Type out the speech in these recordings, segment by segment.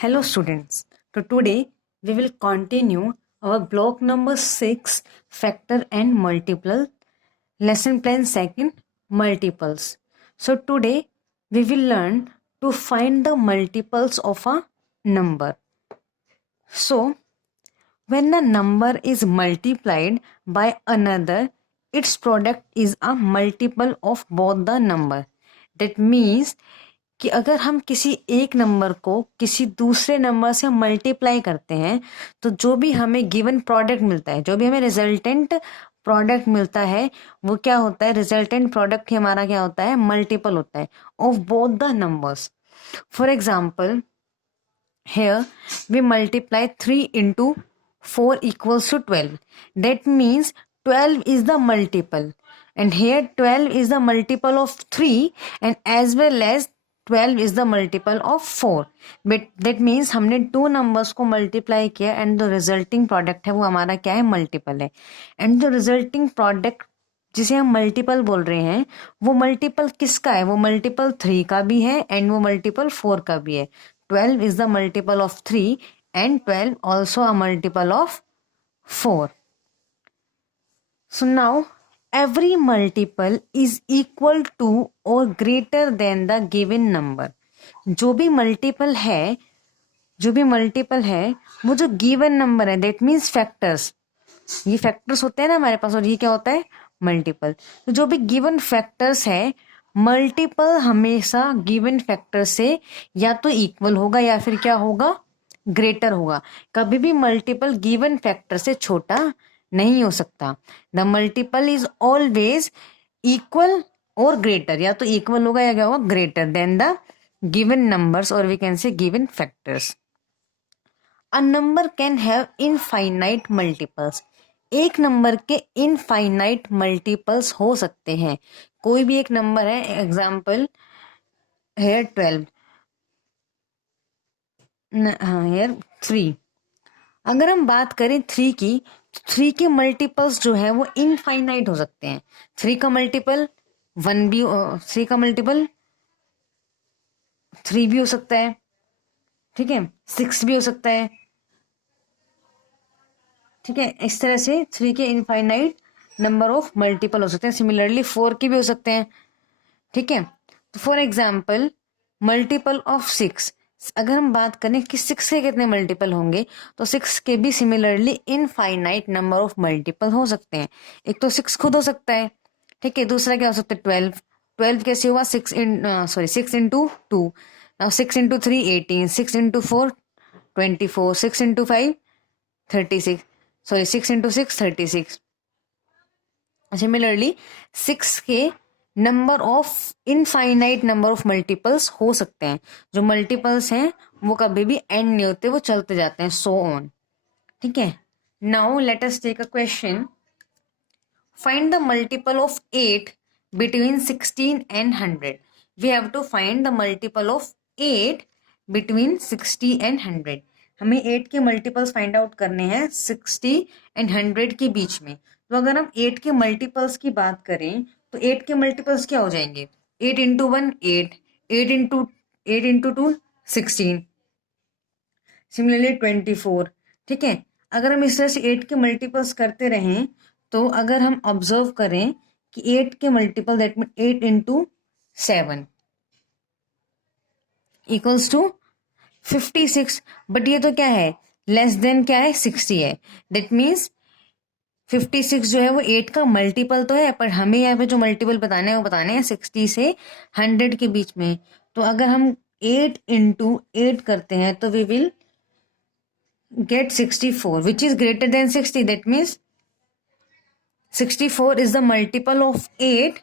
Hello students. So today we will continue our block number 6 factor and multiple lesson plan second multiples. So today we will learn to find the multiples of a number. So when a number is multiplied by another, its product is a multiple of both the number. That means कि अगर हम किसी एक number को किसी दूसरे number से multiply करते हैं तो जो भी हमें गिवन प्रोडक्ट मिलता है, जो भी हमें रिजल्टेंट प्रोडक्ट मिलता है, वो क्या होता है, रिजल्टेंट प्रोडक्ट ही हमारा क्या होता है, मल्टीपल होता है of both the numbers. For example, here we multiply 3 into 4 equals to 12. That means 12 is the multiple, and here 12 is the multiple of 3 and as well as 12 is the multiple of 4. But that means हमने 2 numbers को multiply किया and the resulting product है वो हमारा क्या है, multiple है. And the resulting product जिसे हम मल्टीपल बोल रहे हैं वो मल्टीपल किसका है, वो मल्टीपल 3 का भी है एंड वो मल्टीपल 4 का भी है. 12 is the multiple of 3 and 12 also a multiple of 4. So now every multiple is equal to or greater than the given number. जो भी मल्टीपल है वो जो गिवन नंबर है, दैट मीन्स फैक्टर्स. ये फैक्टर्स होते हैं ना हमारे पास, और ये क्या होता है, मल्टीपल. तो जो भी गिवन फैक्टर्स है, मल्टीपल हमेशा गिवन फैक्टर से या तो इक्वल होगा या फिर क्या होगा, ग्रेटर होगा. कभी भी मल्टीपल गिवन फैक्टर से छोटा नहीं हो सकता. The multiple is always equal और ग्रेटर, या तो इक्वल होगा या क्या होगा, greater than the given numbers, और we can say given factors. A number can have infinite multiples. एक नंबर के इनफाइनाइट मल्टीपल्स हो सकते हैं. कोई भी एक नंबर है, एग्जाम्पल हेयर 12, हेयर 3. अगर हम बात करें 3 की, 3 के मल्टीपल्स जो है वो इनफाइनाइट हो सकते हैं. 3 का मल्टीपल 1 भी, 3 का मल्टीपल 3 भी हो सकता है, ठीक है, 6 भी हो सकता है, ठीक है. इस तरह से 3 के इनफाइनाइट नंबर ऑफ मल्टीपल हो सकते हैं. सिमिलरली 4 के भी हो सकते हैं, ठीक है. तो फॉर एग्जाम्पल मल्टीपल ऑफ 6, अगर हम बात करें कि 6 के कितने मल्टीपल होंगे, तो 6 के भी similarly infinite number of multiple हो सकते हैं. एक तो 6 खुद हो सकता है, ठीक है. दूसरा क्या हो सकता है, 12. 12 कैसे हुआ, 6 into 2. 6 into 3 18, 6 into 4 24, 6 into 5 36, 6 into 6 36. Similarly 6 के number of infinite number of multiples हो सकते हैं. जो मल्टीपल्स हैं वो कभी भी एंड नहीं होते, वो चलते जाते हैं, सो ऑन, ठीक है. Now let us take a question. Find the multiple of 8 between 16 and 100. We have to find the multiple of 8 between 60 and 100. हमें 8 के मल्टीपल्स फाइंड आउट करने हैं 60 एंड 100 के बीच में. तो अगर हम 8 के मल्टीपल्स की बात करें तो 8 के मल्टीपल्स क्या हो जाएंगे, 8 इंटू 1 8, 8 इंटू 2 16, सिमिलरली 24, ठीक है. अगर हम इस तरह से 8 के मल्टीपल्स करते रहें तो अगर हम ऑब्जर्व करें कि 8 के multiple, that mean 8 into 7 equals to 56. But ये तो क्या है, लेस देन क्या है, 60 है. दैट मीन्स 56 जो है वो 8 का मल्टीपल तो है, पर हमें यहाँ पे जो मल्टीपल बताने हैं वो बताने हैं 60 से 100 के बीच में. तो अगर हम 8 इंटू 8 करते हैं तो we will get 64 which is greater than 60. That means 64 is the multiple of 8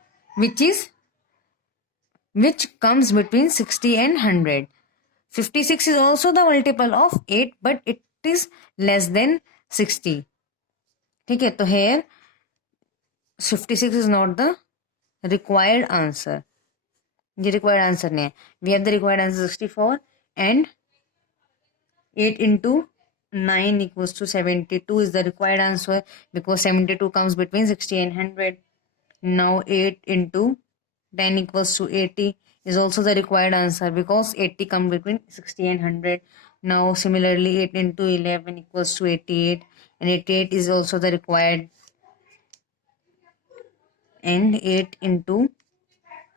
which comes between 60 and 100. 56 is also the multiple of 8 but it is less than 60, ठीक है. तो here 56 is not the required answer. ये required answer नहीं है. We have the required answer 64 and 8 into 9 equals to 72 is the required answer because 72 comes between 60 and 100. Now 8 into 10 equals to 80. is also the required answer because 80 come between 60 and 100. Now similarly 8 into 11 equals to 88, and 88 is also the required, and 8 into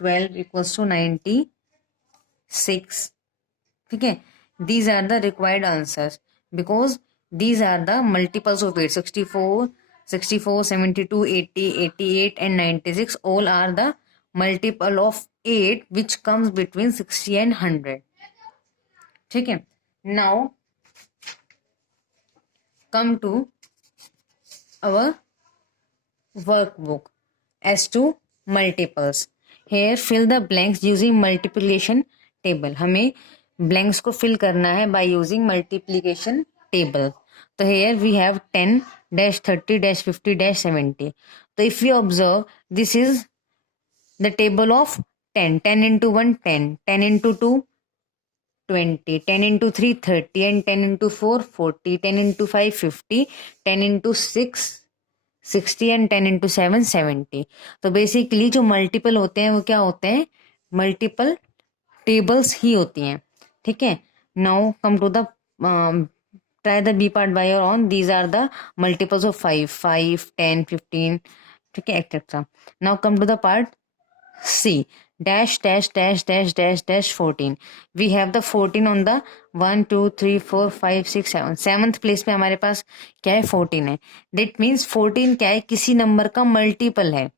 12 equals to 96. Okay, these are the required answers because these are the multiples of 8. 64, 72, 80, 88 and 96 all are the multiple of 8 which comes between 60 and 100. ठीक है. Now come to our workbook as to multiples. Here fill the blanks using multiplication table. हमें blanks को fill करना है by using multiplication table. तो here we have 10 dash 30 dash 50 dash 70. तो if you observe, this is the table of 10. 10 into 1 10, 10 into 2 20, 10 into 3 30, and 10 into 4 40, 10 into 5 50, 10 into 6 60 and 10 into 7 70. तो basically जो multiple होते हैं वो क्या होते हैं, मल्टीपल टेबल्स ही होती हैं. ठीक है. Now come to the try the B part by your own. These are the multiples of 5 10 15. ठीक है, etcetera. Now come to the part C. Dash dash dash dash dash dash 14. We have the 14 on the 1 2 3 4 5 6 7. 7th place पे हमारे पास क्या है, 14 है. That means 14 क्या है, किसी नंबर का मल्टीपल है.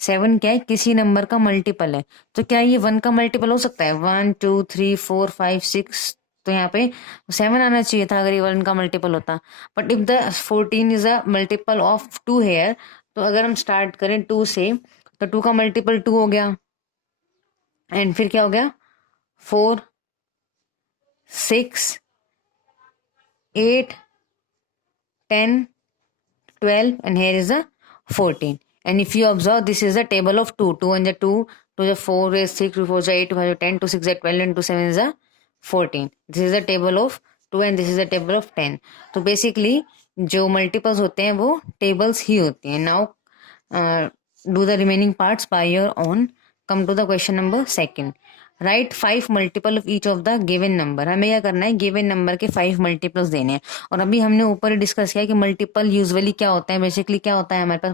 7 क्या है, किसी नंबर का मल्टीपल है. तो क्या ये 1 का मल्टीपल हो सकता है? 1 2 3 4 5 6. तो यहाँ पे 7 आना चाहिए था अगर ये 1 का मल्टीपल होता. But if the 14 is a multiple of 2 here, तो अगर हम स्टार्ट करें 2 से, तो 2 का मल्टीपल 2 हो गया. एंड फिर क्या हो गया, 4 6 8 10 12 and here is a 14. And if you observe, this is a table of 2. 2 and the 2, 2 is 4, 6, 2 4 is 8, 2 5 is 10, 2 6 is 12 and 2 7 is a 14. This is a table of 2 and this is a table of 10. तो basically जो multiples होते हैं वो tables ही होती हैं. Now do the remaining parts by your own. Come to the question number 2. Write 5 multiple of each of the given number. हमें क्या करना है, गिवन नंबर के 5 मल्टीपल्स देने हैं. और अभी हमने ऊपर डिस्कस किया कि मल्टीपल यूजुअली क्या होता है. बेसिकली क्या होता है हमारे पास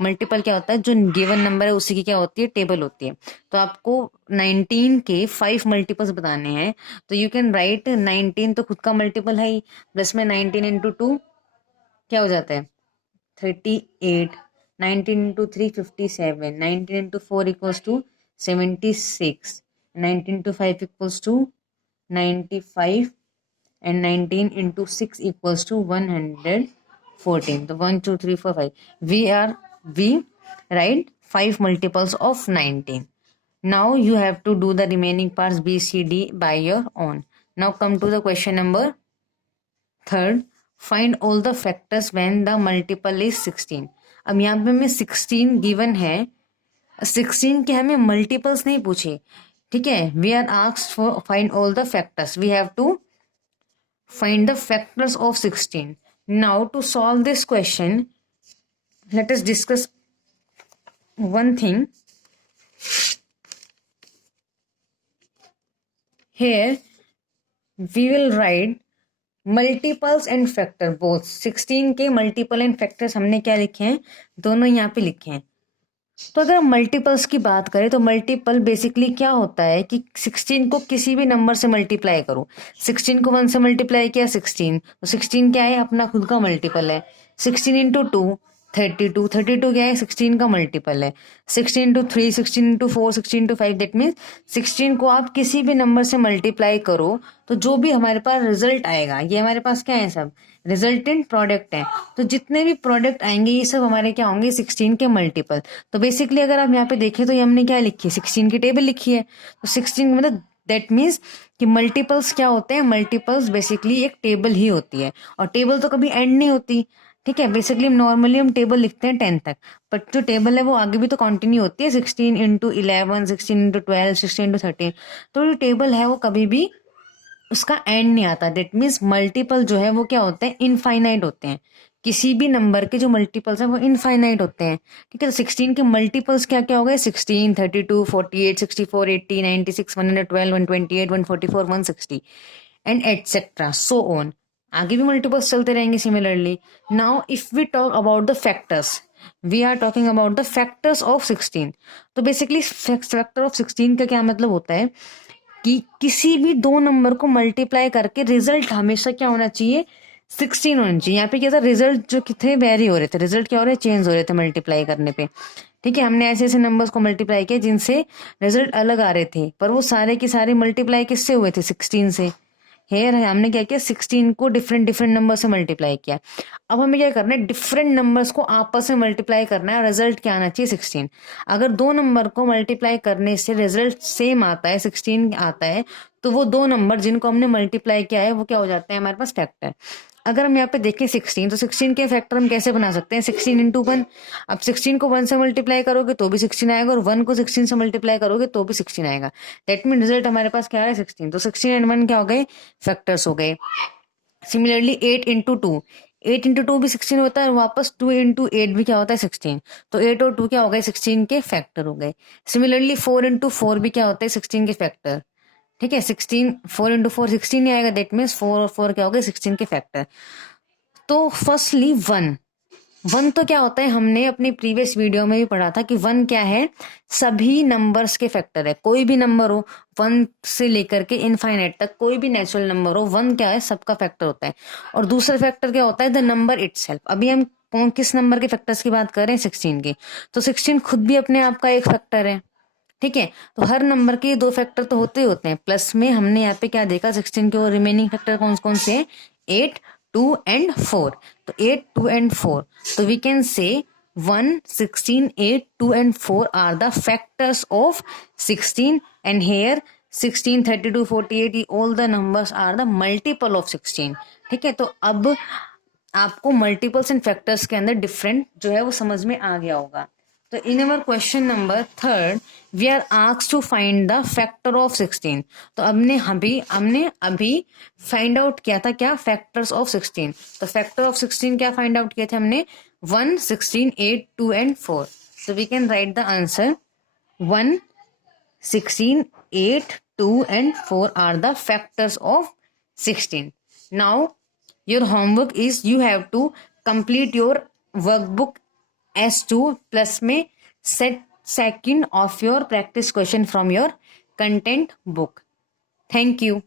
मल्टीपल क्या होता है, जो गिवन नंबर है उसी की क्या होती है, टेबल होती है. तो आपको 19 के 5 मल्टीपल्स बताने हैं. तो यू कैन राइट 19 तो खुद का मल्टीपल है ही, प्लस में 19 इंटू 2 क्या हो जाता है, 38. 19 into 3 57, 19 into 4 equals to 76, 19 into 5 equals to 95, and 19 into 6 equals to 114. So 1 2 3 4 5. We write 5 multiples of 19. Now you have to do the remaining parts B C D by your own. Now come to the question number 3. Find all the factors when the multiple is 16. अब यहाँ पे हमें 16 given है, 16 के हमें multiples नहीं पूछे. ठीक है, we are asked for find all the factors. We have to find the factors of 16. Now to solve this question, let us discuss one thing. Here we will write multiples and factor both. 16 के multiple and factors हमने क्या लिखे हैं, दोनों यहाँ पे लिखे हैं. तो अगर हम मल्टीपल्स की बात करें तो मल्टीपल बेसिकली क्या होता है कि 16 को किसी भी नंबर से मल्टीप्लाई करो. 16 को 1 से मल्टीप्लाई किया 16, तो 16 क्या है, अपना खुद का मल्टीपल है. 16 इंटू 2 32, 32 क्या है, 16 का मल्टीपल है. 16 into 3, 16 into 4, 16 into 5. That means 16 को आप किसी भी नंबर से मल्टीप्लाई करो तो जो भी हमारे पास रिजल्ट आएगा, ये हमारे पास क्या है, सब रिजल्टेंट प्रोडक्ट है. तो जितने भी प्रोडक्ट आएंगे ये सब हमारे क्या होंगे, 16 के मल्टीपल. तो बेसिकली अगर आप यहाँ पे देखें तो ये हमने क्या लिखी है, 16 की टेबल लिखी है. तो 16 मतलब दैट मीन्स कि मल्टीपल्स क्या होते हैं, मल्टीपल्स बेसिकली एक टेबल ही होती है. और टेबल तो कभी एंड नहीं होती. ठीक है, बेसिकली नॉर्मली हम टेबल लिखते हैं 10 तक, बट जो टेबल है वो आगे भी तो कंटिन्यू होती है. 16 इंटू 11, 16 इंटू 12, 16 इंटू 13. तो जो टेबल है वो कभी भी उसका एंड नहीं आता. दैट मीन्स मल्टीपल जो है वो क्या होते हैं, इनफाइनाइट होते हैं, किसी भी नंबर के जो मल्टीपल्स हैं वो इनफाइनाइट होते हैं, ठीक है। तो 16 के मल्टीपल्स क्या क्या हो गए, 16, 32, 48, 64, 80, 96, 112, 128, 144, 160 एंड एटसेट्रा सो ऑन। आगे भी मल्टीपल्स चलते रहेंगे similarly. Now if we talk about the factors, we are talking about the factors of 16। तो बेसिकली फैक्टर ऑफ 16 का क्या मतलब होता है कि किसी भी दो नंबर को मल्टीप्लाई करके रिजल्ट हमेशा क्या होना चाहिए, 16 होना चाहिए। यहाँ पे क्या था, रिजल्ट जो थे वेरी हो रहे थे, रिजल्ट क्या हो रहे, चेंज हो रहे थे मल्टीप्लाई करने पे, ठीक है। हमने ऐसे ऐसे नंबर्स को मल्टीप्लाई किया जिनसे रिजल्ट अलग आ रहे थे, पर वो सारे के सारे मल्टीप्लाई किससे हुए थे, 16 से। हेयर है, हमने क्या किया, 16 को डिफरेंट डिफरेंट नंबर से मल्टीप्लाई किया। अब हमें क्या करना है, डिफरेंट नंबर्स को आपस में मल्टीप्लाई करना है और रिजल्ट क्या आना चाहिए, 16। अगर दो नंबर को मल्टीप्लाई करने से रिजल्ट सेम आता है, 16 आता है, तो वो दो नंबर जिनको हमने मल्टीप्लाई किया है वो क्या हो जाते हैं, हमारे पास फैक्टर। अगर हम यहाँ पे देखें 16, तो 16 के फैक्टर हम कैसे बना सकते हैं, 16 इंटू 1। अब 16 को 1 से मल्टीप्लाई करोगे तो भी 16 आएगा, और 1 को 16 से मल्टीप्लाई करोगे तो भी 16 आएगा। दैट मीन रिजल्ट हमारे पास क्या है, 16। तो 16 एंड 1 क्या हो गए, फैक्टर्स हो गए। सिमिलरली 8 इंटू 2, 8 इंटू 2 भी 16 होता है, और वापस 2 इंटू 8 भी क्या होता है, 16। तो 8 और 2 क्या हो गए, 16 के फैक्टर हो गए। सिमिलरली 4 इंटू 4 भी क्या होता है, 16 के फैक्टर, ठीक है। 16, 4 इंटू 4 16 ही आएगा, दैट मीन्स 4 और 4 क्या हो गए, 16 के फैक्टर। तो फर्स्टली 1 तो क्या होता है, हमने अपनी प्रीवियस वीडियो में भी पढ़ा था कि 1 क्या है, सभी नंबर्स के फैक्टर है। कोई भी नंबर हो 1 से लेकर के इनफाइनाइट तक, कोई भी नेचुरल नंबर हो, 1 क्या है, सबका फैक्टर होता है। और दूसरा फैक्टर क्या होता है, द नंबर इटसेल्फ। अभी हम किस नंबर के फैक्टर्स की बात कर रहे हैं, 16 की। तो 16 खुद भी अपने आप का एक फैक्टर है, ठीक है। तो हर नंबर के दो फैक्टर तो होते ही होते हैं। प्लस में हमने यहाँ पे क्या देखा, 16 के और रिमेनिंग फैक्टर कौन कौन से हैं, 8, 2 एंड 4। तो 8, 2 एंड 4, तो वी कैन से 1, 16, 8, 2 and 4 are the factors of 16। And here 16, 32, 48 all the numbers are the multiple of 16, ठीक है। तो अब आपको मल्टीपल्स एंड फैक्टर्स के अंदर डिफरेंट जो है वो समझ में आ गया होगा। तो in our question number 3 we are asked to find the factor of 16। तो हमने अभी फाइंड आउट किया था क्या, फैक्टर्स ऑफ 16। तो फैक्टर ऑफ 16 क्या फाइंड आउट किए थे हमने, 1, 16, 8, 2 एंड 4। तो we can write the answer 1, 16, 8, 2 and 4 are the factors of 16. Now your homework is you have to complete your workbook S2 plus में set second of your practice question from your content book. Thank you.